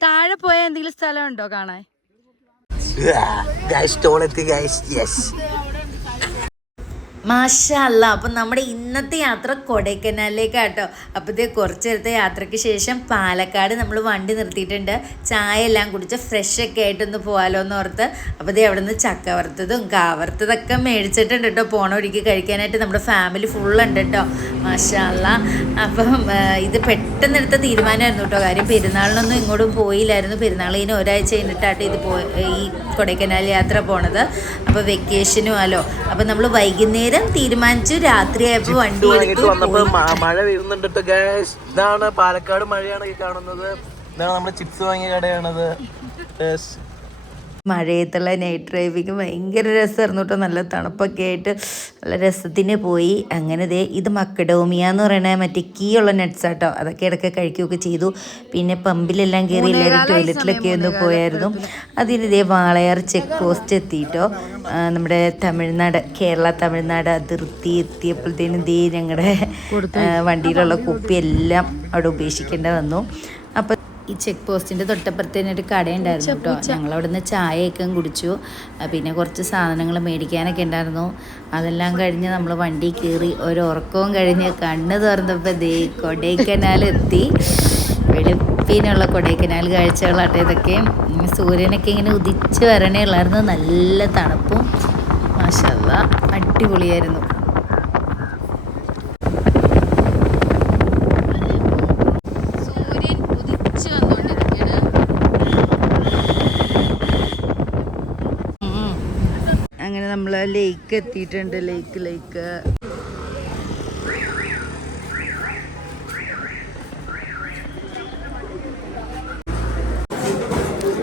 താഴെ പോയ എന്തെങ്കിലും സ്ഥലം ഉണ്ടോ കാണാൻ? യെസ് മാഷല്ല അപ്പം നമ്മുടെ ഇന്നത്തെ യാത്ര കൊടൈക്കനാലിലേക്കാട്ടോ. അപ്പോൾ ഇത് കുറച്ച് നേരത്തെ യാത്രയ്ക്ക് ശേഷം പാലക്കാട് നമ്മൾ വണ്ടി നിർത്തിയിട്ടുണ്ട്. ചായ എല്ലാം കുടിച്ച് ഫ്രഷ് ഒക്കെ ആയിട്ടൊന്ന് പോകാലോ എന്ന് ഓർത്ത്. അപ്പോൾ ഇത് അവിടെ നിന്ന് ചക്ക വറുത്തതും കാവറുത്തതൊക്കെ മേടിച്ചിട്ടുണ്ട് കേട്ടോ. പോണ വഴിക്ക് കഴിക്കാനായിട്ട് നമ്മുടെ ഫാമിലി ഫുൾ ഉണ്ട് കേട്ടോ. മാഷല്ല. അപ്പം ഇത് പെട്ടെന്ന് എടുത്ത തീരുമാനമായിരുന്നു കേട്ടോ. കാര്യം പെരുന്നാളിനൊന്നും ഇങ്ങോട്ടും പോയില്ലായിരുന്നു. പെരുന്നാളിന് ഒരാഴ്ച കഴിഞ്ഞിട്ടാട്ടോ ഇത് പോ ഈ കൊടൈക്കനാൽ യാത്ര പോണത്. അപ്പോൾ വെക്കേഷനും ആലോ. അപ്പോൾ നമ്മൾ വൈകുന്നേരം തീരുമാനിച്ചു. രാത്രിയായപ്പോൾ വണ്ടി എടുത്തു മഴ വരുന്നുണ്ട് ഇതാണ് പാലക്കാട് മഴയാണ് ഈ കാണുന്നത്. ഇതാണ് നമ്മുടെ ചിപ്സ് വാങ്ങിയ കടയാണത്. മഴയത്തുള്ള നൈറ്റ് ഡ്രൈവിങ് ഭയങ്കര രസമായിരുന്നു കേട്ടോ നല്ല തണുപ്പൊക്കെ ആയിട്ട് നല്ല രസത്തിന് പോയി. അങ്ങനെ ദേ ഇത് മക്കഡോമിയ എന്ന് പറയുന്ന മറ്റേ കീ ഉള്ള നട്ട്സ് ആട്ടോ. അതൊക്കെ ഇടയ്ക്ക് കഴിക്കുകയൊക്കെ ചെയ്തു. പിന്നെ പമ്പിലെല്ലാം കയറി എല്ലാവരും ടോയ്ലറ്റിലൊക്കെ ഒന്ന് പോയായിരുന്നു. അതിന് ഇതേ വാളയാർ ചെക്ക് പോസ്റ്റ് എത്തിയിട്ടോ നമ്മുടെ തമിഴ്നാട് കേരള തമിഴ്നാട് അതിർത്തി എത്തിയപ്പോഴത്തേനും ദേ ഞങ്ങളുടെ വണ്ടിയിലുള്ള കുപ്പിയെല്ലാം അവിടെ ഉപേക്ഷിക്കേണ്ട വന്നു. ഈ ചെക്ക് പോസ്റ്റിന്റെ തന്നെ ഒരു കടയുണ്ടായിരുന്നു കേട്ടോ ഞങ്ങൾ അവിടെ നിന്ന് ചായയൊക്കെ കുടിച്ചു. പിന്നെ കുറച്ച് സാധനങ്ങൾ മേടിക്കാനൊക്കെ ഉണ്ടായിരുന്നു. അതെല്ലാം കഴിഞ്ഞ് നമ്മൾ വണ്ടി കയറി ഒരു ഉറക്കവും കഴിഞ്ഞ് കണ്ണ് തുറന്നപ്പോൾ ദേ കൊടൈക്കനാൽ എത്തി. വെളുപ്പിനുള്ള കൊടൈക്കനാൽ കാഴ്ചകളാട്ടെ ഇതൊക്കെ. സൂര്യനൊക്കെ ഇങ്ങനെ ഉദിച്ച് വരണേ ഉള്ളായിരുന്നു. നല്ല തണുപ്പും. മാഷല്ല അടിപൊളിയായിരുന്നു സൂര്യൻ ഉദിച്ചു വന്നുകൊണ്ടിരിക്കുകയാണ് അങ്ങനെ നമ്മൾ ലേക്ക് എത്തിയിട്ടുണ്ട് ലേക്ക് ലേക്ക്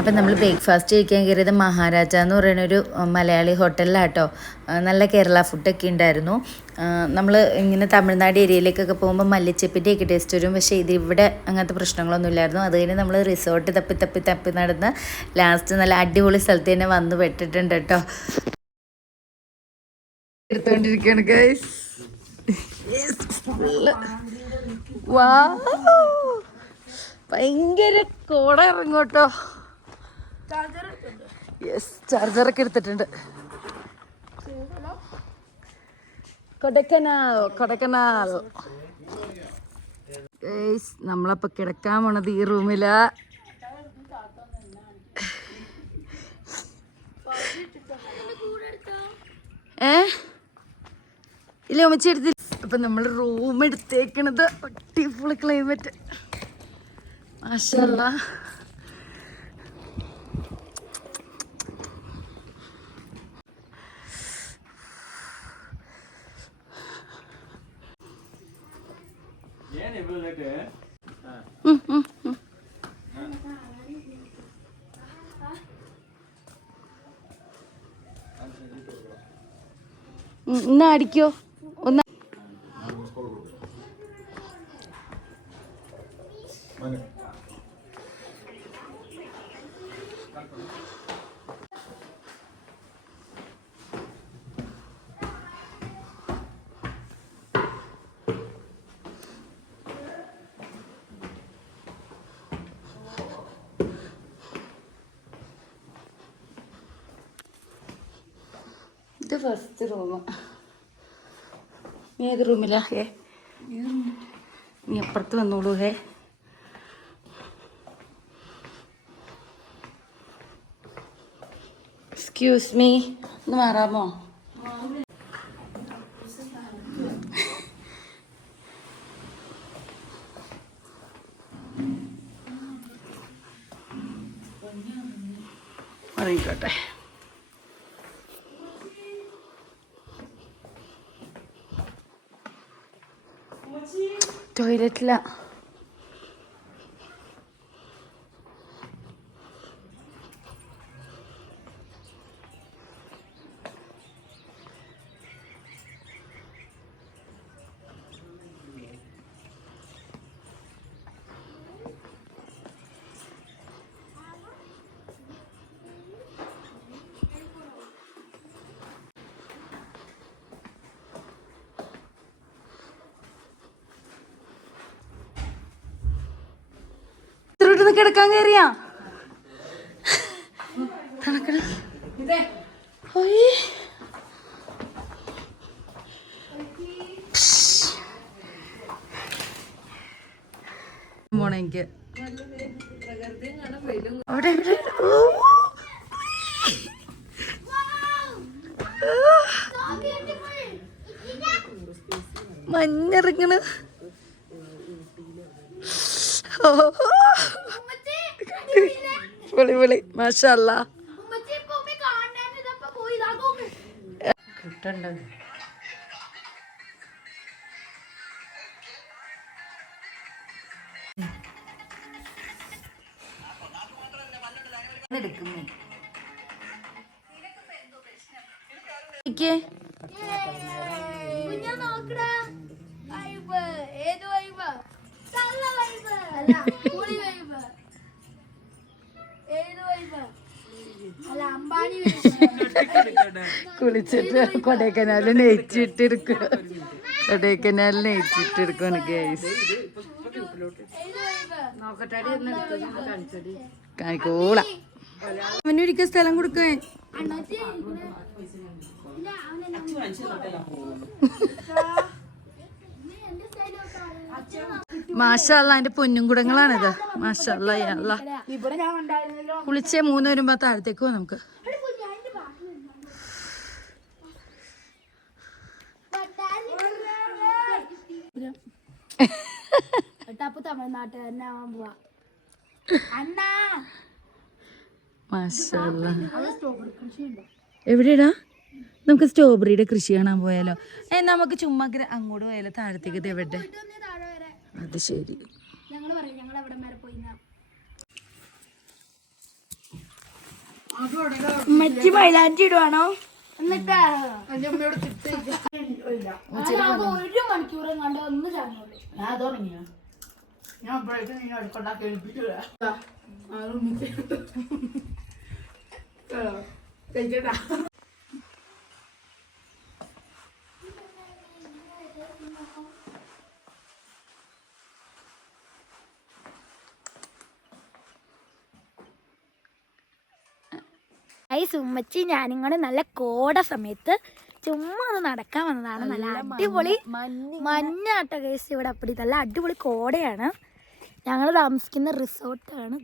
അപ്പം നമ്മൾ ബ്രേക്ക്ഫാസ്റ്റ് കഴിക്കാൻ കയറിയത് മഹാരാജ എന്ന് പറയുന്ന ഒരു മലയാളി ഹോട്ടലിലാട്ടോ. നല്ല കേരള ഫുഡൊക്കെ ഉണ്ടായിരുന്നു. നമ്മൾ ഇങ്ങനെ തമിഴ്നാട് ഏരിയയിലേക്കൊക്കെ പോകുമ്പോൾ മല്ലിച്ചപ്പിന്റെയൊക്കെ ടേസ്റ്റ് വരും. പക്ഷേ ഇത് ഇവിടെ അങ്ങനത്തെ പ്രശ്നങ്ങളൊന്നും ഇല്ലായിരുന്നു. അത് കഴിഞ്ഞ് നമ്മൾ റിസോർട്ട് തപ്പി തപ്പി തപ്പി നടന്ന് ലാസ്റ്റ് നല്ല അടിപൊളി സ്ഥലത്ത് തന്നെ വന്ന് പെട്ടിട്ടുണ്ട് കേട്ടോ. എടുത്തോണ്ടിരിക്കുകയാണ് ഗൈസ് ഭയങ്കര കോട ഇറങ്ങോട്ടോ. യെസ് ചാർജറൊക്കെ എടുത്തിട്ടുണ്ട്. കൊടക്കനാൽ കൊടക്കനാൽ. ഗൈസ് നമ്മളപ്പോ കിടക്കാൻ പോണത് ഈ റൂമിലാ. ഏ? ഇല്ല ഉമ്മച്ചി എടുത്തില്ല അപ്പൊ നമ്മൾ റൂം എടുത്തേക്കണത് അടിപൊളി ക്ലൈമറ്റ് മാഷല്ല എന്നാ അടിക്കോ ഒന്ന് ഇത് ഫസ്റ്റ് റൂം നീ ഏത് റൂമിലാ? ഹേ നീ അപ്പുറത്ത് വന്നോളൂ ഹേ എക്സ്ക്യൂസ് മീ ഒന്ന് മാറാമോ? അറിയിക്കോട്ടെ Il est là. വന്ന് കിടക്കാൻ കയറിയാ തണുക്കണ. പോണെ എനിക്ക് അവിടെ. മഞ്ഞിറങ്ങണ് ഓ. പൊളി പൊളി മാഷല്ല കിട്ടണ്ട കുളിച്ചിട്ട് കൊടൈക്കനാലിൽ നെയ്ച്ചിട്ടെടുക്കുക കൊടൈക്കനാലിൽ നെയ്ച്ചിട്ടെടുക്കാണ് ഗൈസ് കാണിക്കോള. അവനൊരിക്കൽ സ്ഥലം കൊടുക്കാൻ. മാഷല്ല എന്റെ പൊന്നും കുടങ്ങളാണിത്. മാഷല്ല അല്ല. കുളിച്ചേ മൂന്ന് വരുമ്പോ താഴത്തേക്ക് പോവാം നമുക്ക്. അപ്പൊ തമിഴ്നാട്ടുകാരനെ ആവാൻ പോവാ. അണ്ണാ. മാഷല്ല. എവിടെടാ? നമുക്ക് സ്ട്രോബെറിയുടെ കൃഷി കാണാൻ പോയാലോ? ഏ നമുക്ക് ചുമ്മാ അങ്ങോട്ട് പോയാലോ? താഴത്തേക്ക് എവിടെ? അത് ശരി. മച്ചി മൈലാഞ്ചി ഞങ്ങൾ എവിടെ വരെ പോയി മച്ചി മൈലാഞ്ചി ഇടുവാണോ എന്നിട്ട് അത് ഒരു മണിക്കൂറും കണ്ട് ഒന്ന് ചാഞ്ഞോളൂ. ഈ സുമ്മച്ചി ഞാനും കൂടെ നല്ല കോട സമയത്ത് ചുമ്മാ ഒന്ന് നടക്കാൻ വന്നതാണ്. നല്ല അടിപൊളി മഞ്ഞാട്ട കേസ് ഇവിടെ അപ്പടി. നല്ല അടിപൊളി കോടയാണ്. ഞങ്ങൾ താമസിക്കുന്ന റിസോർട്ടാണ്.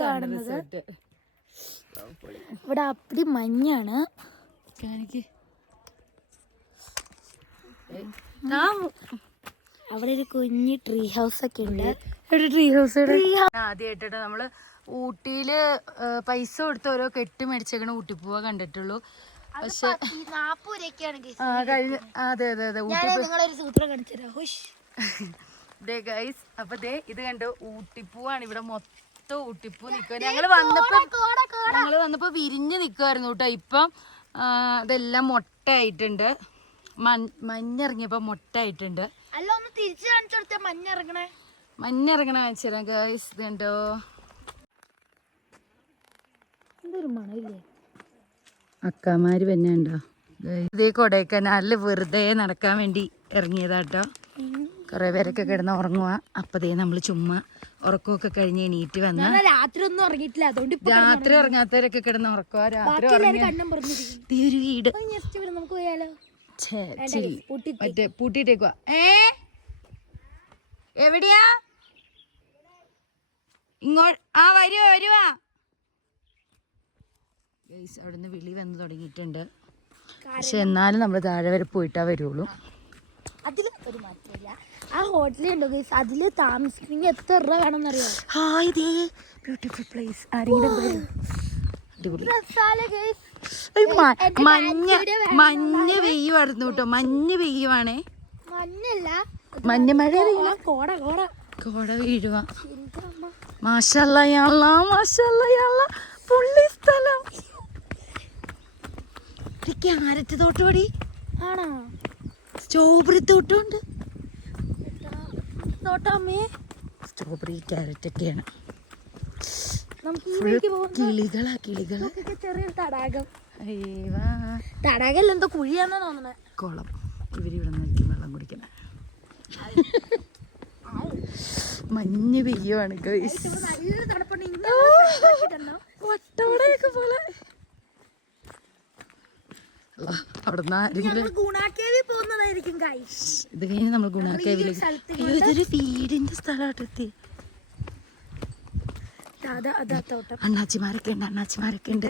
കാണുന്നത്. ഇവിടെ അപ്പടി മഞ്ഞാണ്. അവിടെ ഒരു കുഞ്ഞു ട്രീ ഹൗസ് ഒക്കെ ഉണ്ട്. ട്രീ ഹൗസ് ആദ്യമായിട്ടോ നമ്മൾ ഊട്ടിയിൽ ഏ, പൈസ കൊടുത്ത് ഓരോ കെട്ട് മേടിച്ചേക്കണ ഊട്ടിപ്പൂവ കണ്ടിട്ടുള്ളൂ. പക്ഷെ അതെ അതെ അതെ ദേ ഗൈസ് അപ്പൊ ദേ ഇത് കണ്ടോ ഊട്ടിപ്പൂവാണ്. ഇവിടെ മൊത്തം ഊട്ടിപ്പൂ നിൽക്കുക ഞങ്ങൾ വന്നപ്പോ ഞങ്ങൾ വന്നപ്പോ വിരിഞ്ഞ് നിക്കുവായിരുന്നു കേട്ടോ. ഇപ്പം ഇതെല്ലാം മൊട്ടയായിട്ടുണ്ട്. ആയിട്ടുണ്ട് മഞ്ഞിറങ്ങിയപ്പോ മൊട്ടയായിട്ടുണ്ട്. അല്ല ഒന്ന് തിരിച്ചു കാണിച്ചു കൊടുത്തേ മഞ്ഞിറങ്ങണേ കാണിച്ചു തരാം ഗൈസ് ഇത് കണ്ടോ. എന്തൊരു മണമില്ലേ അക്കാമാര് തന്നെ ഉണ്ടോ? ഇതേ കൊടൈക്കനാലിൽ വെറുതെ നടക്കാൻ വേണ്ടി ഇറങ്ങിയതാട്ടോ. കൊറേ പേരൊക്കെ കിടന്ന് ഉറങ്ങുക അപ്പതേ നമ്മൾ ചുമ്മാ ഉറക്കമൊക്കെ കഴിഞ്ഞ് എണീറ്റ് വന്ന രാത്രി ഒന്നും ഉറങ്ങിയിട്ടില്ല. അതുകൊണ്ട് രാത്രി ഉറങ്ങാത്തവരൊക്കെ കിടന്ന് ഉറക്കുക രാത്രി ഒരു വീട്. നമുക്ക് പോയാലോ? മറ്റേ പൂട്ടിട്ടേക്കുക ഏ? എവിടെയാ? ഇങ്ങോ ആ വരുവാ വരുവാ. ഗൈസ് അവിടുന്ന് വിളി വന്ന് തുടങ്ങിയിട്ടുണ്ട്. പക്ഷെ എന്നാലും നമ്മൾ താഴെ വരെ പോയിട്ടാ വരുള്ളൂ. അതിൽ ഒരു മാറ്റമില്ല. ആ ഗൈസ് അതിൽ താമസിക്കണമെങ്കിൽ എത്ര രൂപ വേണമെന്നറിയോ? ഹായ് ദേ. ബ്യൂട്ടിഫുൾ പ്ലേസ് ആരെങ്കിലും വരും. അടിപൊളി. മഞ്ഞ മഞ്ഞ പെയ്യുമായിരുന്നു കേട്ടോ. മഞ്ഞ വെയ്യുവാണേ മഞ്ഞല്ല. മഞ്ഞ മഴ പെയ്യുവാ കോട കോട. കോട വീഴുവാ മാഷല്ല മാഷല്ല പുള്ളി സ്ഥലം. ഒരു ക്യാരറ്റ് തോട്ടുപടി? ആണോ? സ്ട്രോബെറി തോട്ടമുണ്ട് തോട്ടമ്മേ. സ്ട്രോബെറി ക്യാരറ്റ് ഒക്കെയാണ്. കിളികളാ കിളികൾ. ചെറിയൊരു തടാകം. തടാകല്ല എന്തോ കുഴിയാന്നാ തോന്നണേ. കുളം. ഇവരിവിടെ നിൽക്കും വെള്ളം കുടിക്കണം. മഞ്ഞ് പെയ്യുവാണ് വട്ടവടയൊക്കെ പോലെ അവിടുന്ന് ആരെങ്കിലും ഗുണാക്കേവി പോകുന്നതായിരിക്കും ഗൈസ് ഇത് കഴിഞ്ഞ് നമ്മൾ ഗുണാക്കേവിലേക്ക് ഇതൊരു വീടിന്റെ സ്ഥലമായിട്ട് എത്തി അണ്ണാച്ചിമാരൊക്കെ ഉണ്ട് അണ്ണാച്ചിമാരൊക്കെ ഉണ്ട്.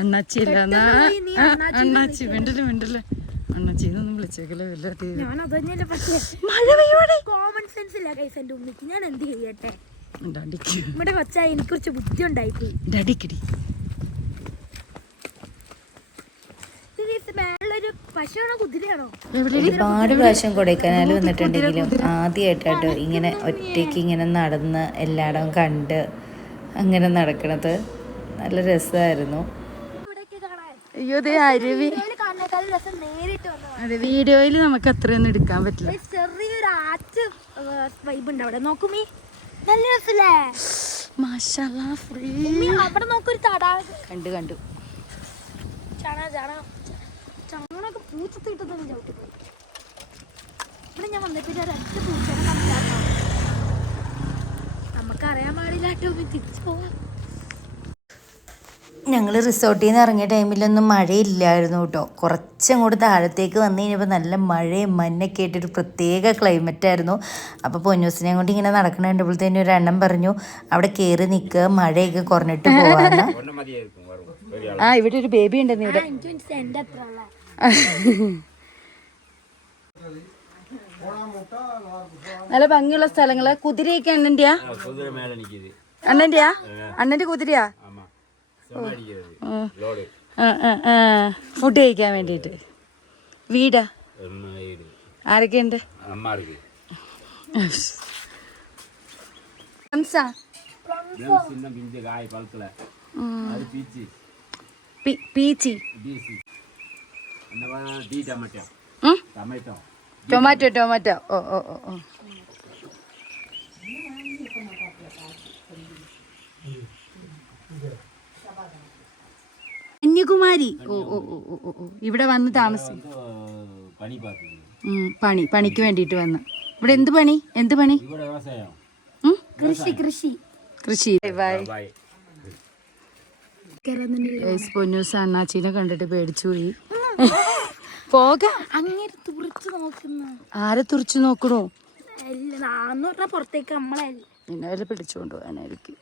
അണ്ണാച്ചി അണ്ണാച്ചി മിണ്ടല്ലേ മിണ്ടല്ലേ അണ്ണാച്ചിന്നൊന്നും വിളിച്ചേക്കല്ലോ വല്ല മഴ പെയ്യോടെ കോമൺ സെൻസ് ഇല്ല ഗൈസ് എന്റെ ഉമ്മിക്ക്. ഞാൻ എന്ത് ചെയ്യട്ടെ? ഇവിടെ കൊച്ചായി എനിക്ക് കുറച്ച് ബുദ്ധി ഉണ്ടായിപ്പോയി ഒരുപാട് പ്രാവശ്യം കൊടൈക്കനാൽ വന്നിട്ടുണ്ടെങ്കിലും ആദ്യമായിട്ടാട്ടോ ഇങ്ങനെ ഒറ്റയ്ക്ക് ഇങ്ങനെ നടന്ന് എല്ലായിടവും കണ്ട് അങ്ങനെ നടക്കണത്. നല്ല രസമായിരുന്നു. അയ്യോ ദേ അരുവി. അതെ വീഡിയോയിൽ നമുക്ക് അത്രയൊന്നും എടുക്കാൻ പറ്റില്ല. ചെറിയൊരു ആറ്റ് വൈബ് ഉണ്ട് അവിടെ. നോക്കുമീ. നല്ല രസല്ലേ? അവിടെ നോക്കൊരു തടാകം. കണ്ടു കണ്ടു. ചാണ പൂച്ച ചാണൊക്കെ പൂച്ചത്തിട്ടതൊന്നും ചവിട്ടിപ്പോയി ഇവിടെ ഞാൻ വന്നിട്ട് ഒരു ഒരൊറ്റ പൂച്ചനെ കണ്ടായിരുന്നു നമുക്കറിയാൻ പാടില്ല കേട്ടോ തിരിച്ചു പോവാം. ഞങ്ങൾ റിസോർട്ടിൽ നിന്ന് ഇറങ്ങിയ ടൈമിലൊന്നും മഴയില്ലായിരുന്നു കേട്ടോ. കുറച്ചങ്ങോട്ട് താഴത്തേക്ക് വന്നു കഴിഞ്ഞപ്പോൾ നല്ല മഴയും മഞ്ഞൊക്കെ ആയിട്ടൊരു പ്രത്യേക ക്ലൈമറ്റായിരുന്നു അപ്പോൾ പൊന്നൂസിനെ കൊണ്ട് ഇങ്ങനെ നടക്കണ കണ്ടപ്പോഴത്തേനും ഒരു എണ്ണം പറഞ്ഞു അവിടെ കയറി നിൽക്കുക മഴയൊക്കെ കുറഞ്ഞിട്ട് പോവാന്ന്. ആ ഇവിടെ ഒരു ബേബി ഉണ്ടെന്ന് ഇവിടെ. നല്ല ഭംഗിയുള്ള സ്ഥലങ്ങൾ. കുതിരയൊക്കെ അണ്ണന്റെയാ? അണ്ണന്റെയാ? അണ്ണന്റെ കുതിരയാ? ഫുഡ് കഴിക്കാൻ വേണ്ടിയിട്ട്. വീടാ? ആരൊക്കെയുണ്ട്? ടൊമാറ്റോ ടൊമാറ്റോ ഓ ഓ ഓ. കന്യാകുമാരി ഓ ഓ ഓ ഓ ഓ ഇവിടെ വന്ന് താമസം പണി പണി പണിക്ക് വേണ്ടിയിട്ട് വന്ന്. ഇവിടെ എന്ത് പണി? എന്ത് പണി? കൃഷി കൃഷി. കൃഷി. ബൈ. പൊന്നൂസ് കണ്ടിട്ട് പേടിച്ചു പോയി. പോക. ആരെ തുറച്ചു നോക്കണോ? പിന്നെ അവരെ പിടിച്ചുകൊണ്ട് പോകാനായിരിക്കും.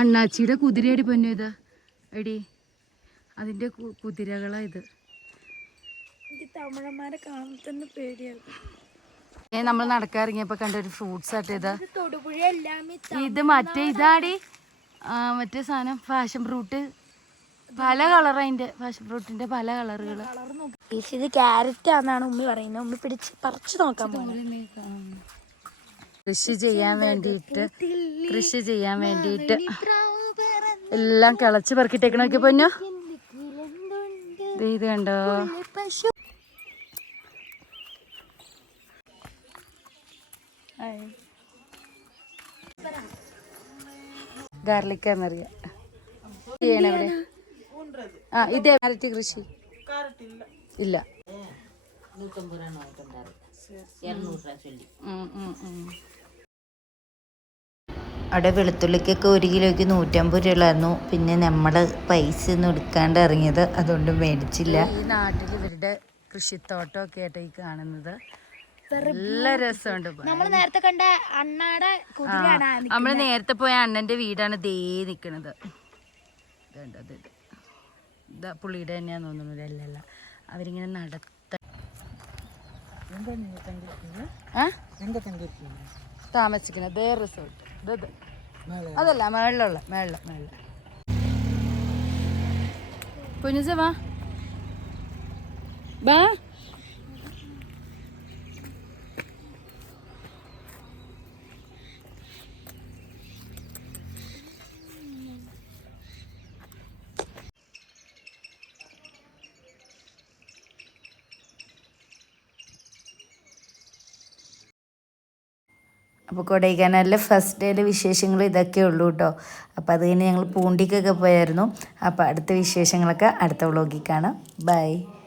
അണ്ണാച്ചിയുടെ കുതിരയടി പൊന്നു ഇതാ. എടി. അതിന്റെ കു- കുതിരകളാ ഇത്. തമിഴന്മാരെ കാണുമ്പോൾ തന്നെ പേടിയാണ് ഏ നമ്മൾ നടക്കാറിങ്ങിയപ്പോ കണ്ട ഒരു ഫ്രൂട്ട്സ് ആട്ടെ ഇത്. ഇത് മറ്റേ ഇതാടി. മറ്റേ സാധനം ഫാഷൻ ഫ്രൂട്ട് പല കളർ അതിന്റെ ഫാഷൻ ഫ്രൂട്ടിന്റെ പല കളറുകൾ ഇത് ക്യാരറ്റ് ആണെന്നാണ് ഉമ്മി പറയുന്നത്. ഉമ്മി പിടിച്ച് പറിച്ചു നോക്കാൻ കൃഷി ചെയ്യാൻ വേണ്ടിയിട്ട് കൃഷി ചെയ്യാൻ വേണ്ടിയിട്ട് എല്ലാം കിളച്ച് പെറുക്കിട്ടേക്കണ നോക്കി പൊന്നു? ഇത് കണ്ടോ? ഗാർലിക് എന്നറിയാം ചെയ്യണവിടെ ആ ഇതേ ക്യാരറ്റ് കൃഷി. ഇല്ല. ഉം, ഉം, ഉം. അവിടെ വെളുത്തുള്ളിക്കൊക്കെ ഒരു കിലോയ്ക്ക് നൂറ്റമ്പത് രൂപയായിരുന്നു. പിന്നെ നമ്മൾ പൈസ ഒന്നും എടുക്കാണ്ട് ഇറങ്ങിയത് അതുകൊണ്ട് മേടിച്ചില്ല. ഈ നാട്ടിൽ ഇവരുടെ കൃഷിത്തോട്ടമൊക്കെ ആയിട്ട് ഈ കാണുന്നത്. നല്ല രസമുണ്ട്. നമ്മൾ നേരത്തെ കണ്ട അണ്ണാടെ നമ്മൾ നേരത്തെ പോയ അണ്ണന്റെ വീടാണ് ദേ നിക്കണത്. ഇതുണ്ട് ഇത്. പുള്ളിയുടെ തന്നെയാന്ന് തോന്നുന്നു അല്ലല്ല അല്ല. അവരിങ്ങനെ നടത്ത ആ? താമസിക്കുന്നത്. ദേ റിസോർട്ട് ഇത്. അതല്ല മേളിലുള്ള മേളില മേളില. കുഞ്ഞുസ വാ ബാ. അപ്പോൾ കൊടൈക്കനാലിലെ ഫസ്റ്റ് ഡേയിലെ വിശേഷങ്ങൾ ഇതൊക്കെ ഉള്ളൂ കേട്ടോ അപ്പോൾ അത് കഴിഞ്ഞ് ഞങ്ങൾ പൂണ്ടിക്കൊക്കെ പോയായിരുന്നു. അപ്പോൾ അടുത്ത വിശേഷങ്ങളൊക്കെ അടുത്ത വ്ളോഗിൽ കാണാം. ബൈ